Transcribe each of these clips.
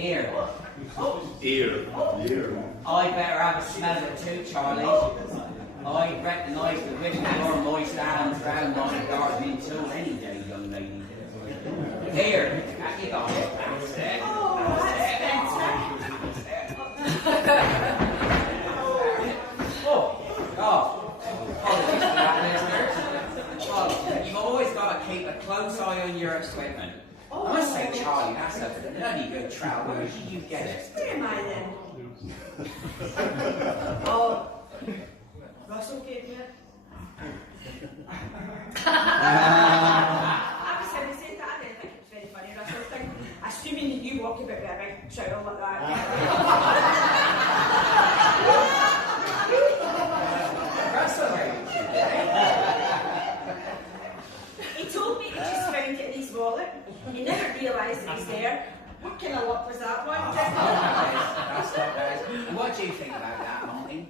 Here. Ear. I better have a smell of it too, Charlie. I recognise the whiff of your moist hands round my gardening tool any day, young lady. Here, you got it. That's it. Apologies for that, listeners. Well, you've always got to keep a close eye on your equipment. I must say, Charlie, that's a bloody good trowel. Where did you get it? Where am I then? Russell gave me it. I was going to say that. I didn't think it was very funny, Russell. Assuming that you walk about with a big trowel like that. Russell, He told me he just found it in his wallet. He never realised it was there. What kind of luck was that one? That's not bad. And what do you think about that, Martin?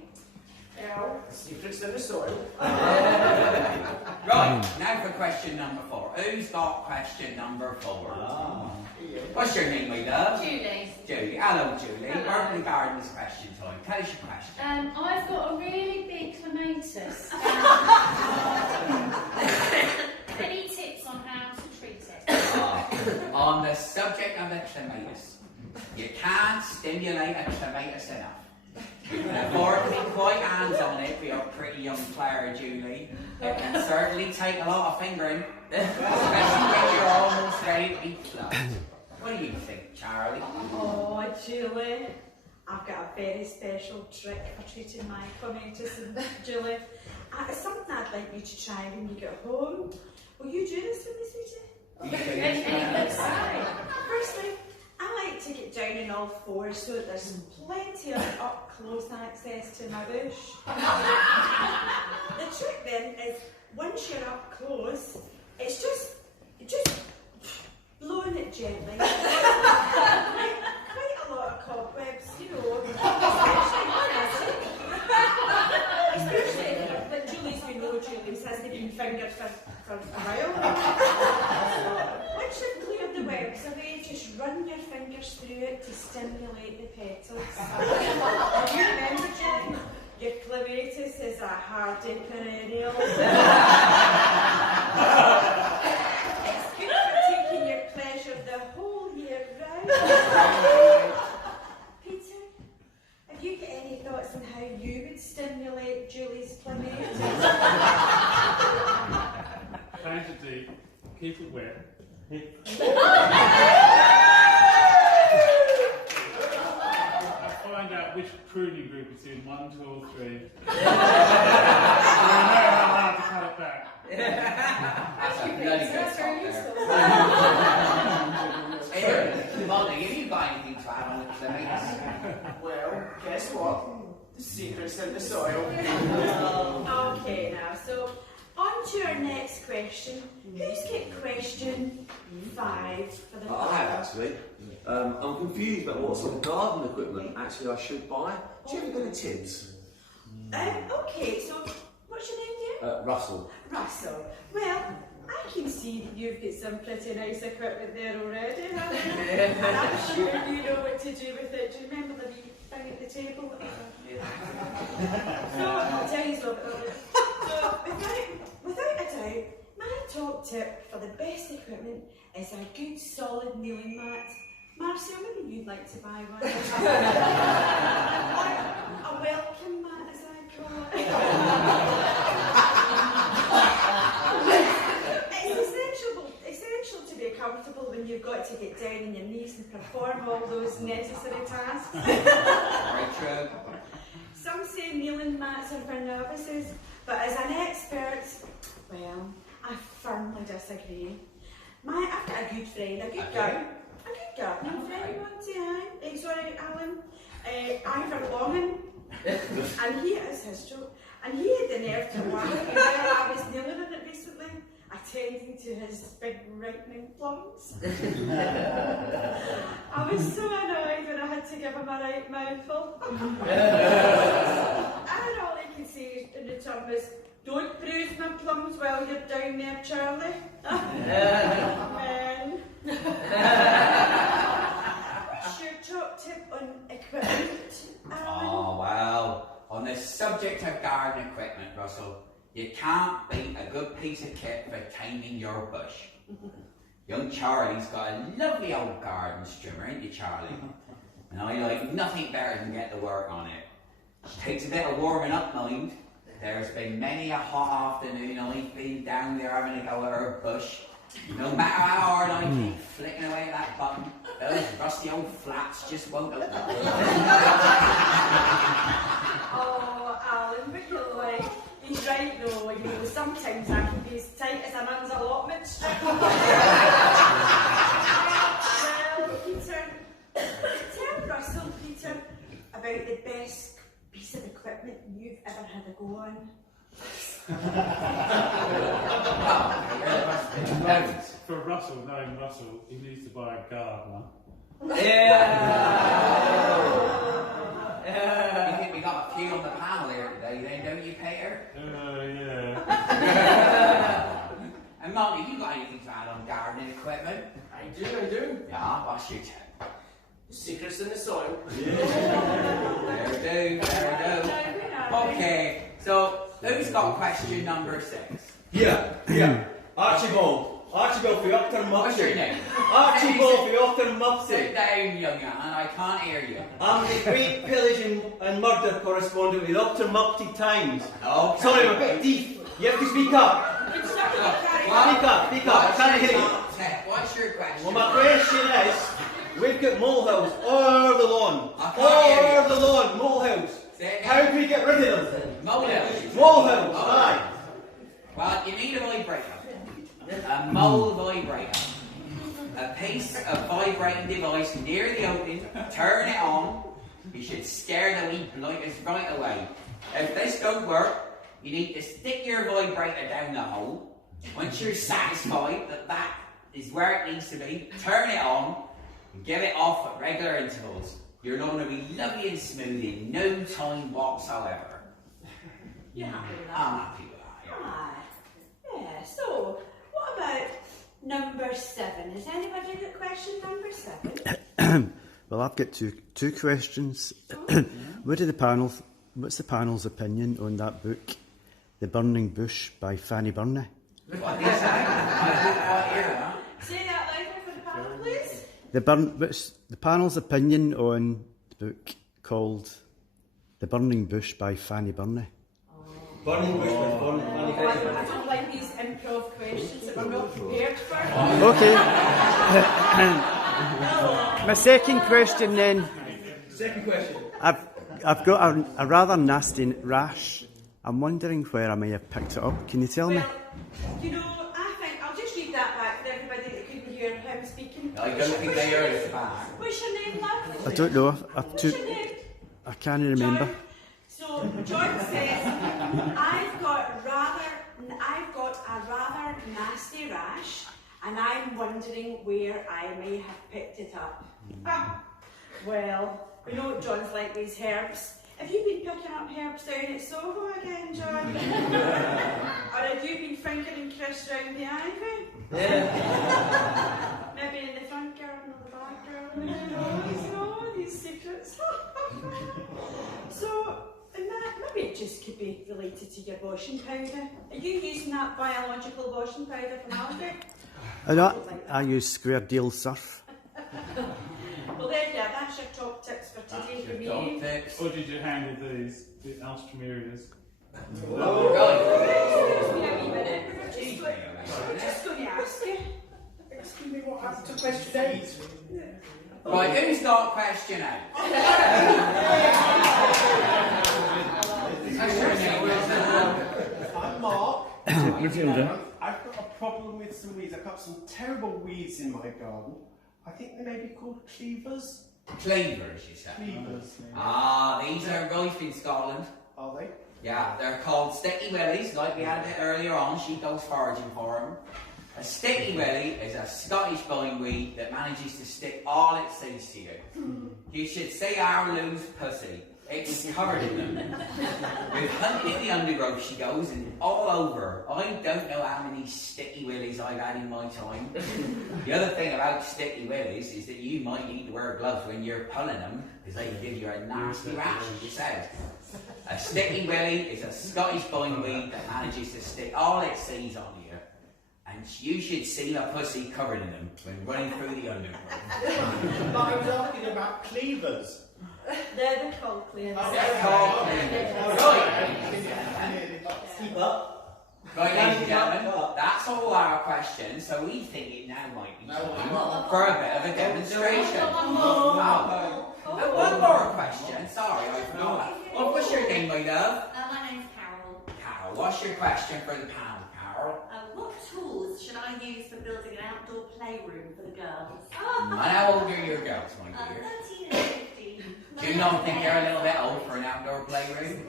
Well, Secrets in the soil. Right, now for question number 4. Who's got question number 4? What's your name, my love? Julie. Julie. Hello, Julie. Urban Gardens question time. Tell us your question. I've got a really big clematis. Any tips on how to treat it? On the subject of the clematis, you can't stimulate a clematis enough. You can afford to be quite hands on it for your pretty young player, Julie. It can certainly take a lot of fingering, especially when you're almost ready to be plucked. What do you think, Charlie? oh, Julie, I've got a very special trick for treating my clematis, and Julie, it's something I'd like you to try when you get home. Will you do this with me, sweetie? Firstly, I like to get down on all fours so that there's plenty of up-close access to my bush. The trick then is, once you're up close, it's just blowing it gently. Quite a lot of cobwebs, especially but Julie's been no Julie's hasn't been fingered for a while. Once you've cleared the webs away, just run your fingers through it to stimulate the petals. You remember, Julie, your clematis is a hardy perennial. It's good for taking your pleasure the whole year round. Peter, have you got any thoughts on how you would stimulate Julie's clematis? Plant it deep, keep it wet. Find out which pruning group it's in, 1, 2 or 3. And I know how hard to cut it back. That's a bloody good spot there. Here, Molly, have you got anything to add on the clematis? Well, guess what? The secrets in the soil. Okay, now, so on to our next question. Who's got question 5 for the I have actually. I'm confused about what sort of garden equipment actually I should buy. Do you ever go to Tibbs? Okay, so what's your name, dear? Russell. Russell. Well, I can see that you've got some pretty nice equipment there already, haven't you? And I'm sure you know what to do with it. Do you remember the wee thing at the table? So, I'll tell you something about it. So, without a doubt, my top tip for the best equipment is a good solid kneeling mat. Marcia, maybe you'd like to buy one. Or a welcome mat, as I call it. It's essential to be comfortable when you've got to get down on your knees and perform all those necessary tasks. Very true. Some say kneeling mats are for novices, but as an expert, well, I firmly disagree. I've got a good friend, a good gardening friend, sorry, Alan, Ivor Longan, and he is his joke, and he had the nerve to laugh at me while I was kneeling on it recently, attending to his big ripening plums. I was so annoyed when I had to give him a right mouthful. And all I could say in return was, "Don't bruise my plums while you're down there, Charlie." What's your You can't beat a good piece of kit for taming your bush. Young Charlie's got a lovely old garden strimmer, ain't you, Charlie? And I like nothing better than get to work on it. Takes a bit of warming up, mind. There's been many a hot afternoon I've been down there having a go at her bush. No matter how hard I keep flicking away at that button, those rusty old flats just won't open. Oh, Alan, but you're like, he's right though, you know, sometimes I can be as tight as a man's allotment strip. Well, Peter, tell Russell, Peter, about the best piece of equipment you've ever had a go on. For Russell, knowing Russell, he needs to buy a gardener. You think we got a few on the panel here today, then, don't you, Peter? Yeah. And Marty, you got anything to add on gardening equipment? I do. Yeah, what's your tip? The secrets in the soil. There we do. Okay, so who's got question number 6? Yeah. Archibald for Upton What's your Mupsy. name? Archibald for Upton Sit Mupsy. down, young man, I can't hear you. I'm the great pillage and murder correspondent with Upton Mupsy Times. Okay. Sorry, I'm a bit deep. You have to speak up. Speak up. I can't hear you. What's your question? Well, my question is, we've got molehills all over the lawn. I can't hear you. All over the lawn, molehills. Say it How again. do we get rid of them? Molehills. Molehills, Oh. aye. Well, you need a vibrator. A mole vibrator. A piece of vibrating device near the opening, turn it on, you should scare the wee blighters right away. If this don't work, you need to stick your vibrator down the hole. Once you're satisfied that that is where it needs to be, turn it on and give it off at regular intervals. You're going to be lovely and smooth in no time whatsoever. You're happy with that? I'm happy with that. Ah, yeah, so what about number 7? Has anybody got question number 7? Well, I've got two questions. What's the panel's opinion on that book, The Burning Bush by Fanny Burney? What did you say? I hear that. Say that louder for the panel, please. What's the panel's opinion on the book called The Burning Bush by Fanny Burney? Burning bush with burning I don't like these improv questions that we're not prepared for. Okay. My second question then. Second question. I've got a rather nasty rash. I'm wondering where I may have picked it up. Can you tell me? Well, you know, I think I'll just read that back for everybody that couldn't hear him speaking. I don't think they heard it back. What's your name, love? I don't know. What's your name? I can't remember. John. So John says, I've got a rather nasty rash, and I'm wondering where I may have picked it up. Well, we know what John's like with his herbs. Have you been picking up herbs down at Soho again, John? Or have you been fingering Chris round the ivy? Maybe in the front garden or the back garden? You know, these secrets. So, and that, maybe it just could be related to your washing powder. Are you using that biological washing powder from Aldi? I use Square Deal Surf. Well, there you are. That's your top tips for today for me. Or did you handle these, the Alstromerias? Excuse me a wee minute. We're just going to ask you. Excuse me, what happened to question 8? Right, who's got question 8? I'm Mark. What's your name? I've got a problem with some weeds. I've got some terrible weeds in my garden. I think they may be called cleavers. Cleavers, you say? Cleavers. Ah, these are rife in Scotland. Are they? Yeah, they're called sticky willies, like we had a bit earlier on. She goes foraging for them. A sticky willy is a Scottish bindweed that manages to stick all it says to you. You should see our Lou's pussy. It was covered in them. We've hunted in the undergrowth, she goes, and all over. I don't know how many sticky willies I've had in my time. The other thing about sticky willies is that you might need to wear gloves when you're pulling them, because they can give you a nasty rash, as you said. A sticky willy is a Scottish bindweed that manages to stick all its seeds on you. And you should see a pussy covered in them when running through the undergrowth. But I was asking about cleavers. They're called clears. They're called cleavers. Keep up. Right, ladies and gentlemen, that's all our questions, so we think it now might be time for a bit of a demonstration. One more question, sorry, I forgot. What's your name, my love? My name's Carol. Carol, what's your question for the panel, Carol? What tools should I use for building an outdoor playroom for the girls? And how old are your girls, my dear? 13 and 15. Do you not think they're a little bit old for an outdoor playroom?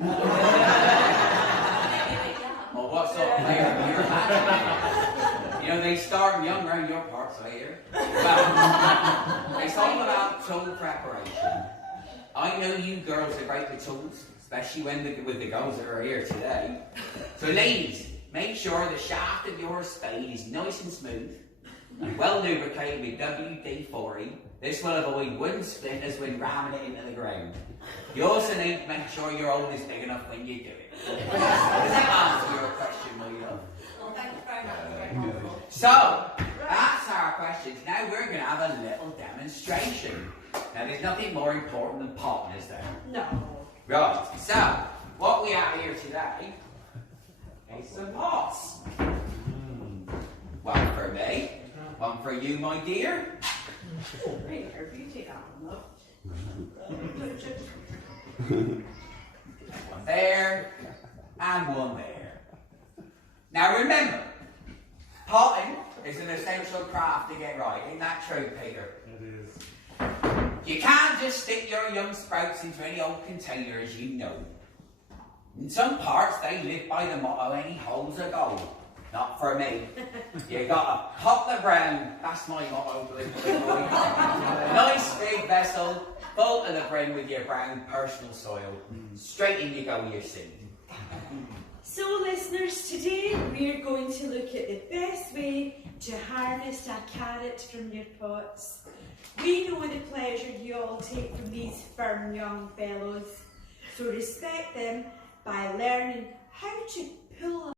Well, what sort of playroom you're imagining? You know, they start young around your parts, I hear. Well, it's all about tool preparation. I know you girls are great with tools, especially with the girls that are here today. So ladies, make sure the shaft of your spade is nice and smooth and well lubricated with WD-40. This will avoid wooden splinters when ramming it into the ground. You also need to make sure your hole is big enough when you do it. Does that answer your question, my love? Well, thank you very much. So, that's our questions. Now we're going to have a little demonstration. Now there's nothing more important than potting, is there? No. Right, so, what we have here today is some pots. One for me, one for you, my dear. Right, or you take that one, love. One there, and one there. Now remember, potting is an essential craft to get right. Ain't that true, Peter? It is. You can't just stick your young sprouts into any old container, as you know. In some parts, they live by the motto, any hole's a goal. Not for me. You gotta pot the ground. That's my motto, believe me. A nice big vessel, full to the brim with your brown personal soil. Straight in you go, your seed. So listeners, today we're going to look at the best way to harvest a carrot from your pots. We know the pleasure you all take from these firm young fellows, so respect them by learning how to pull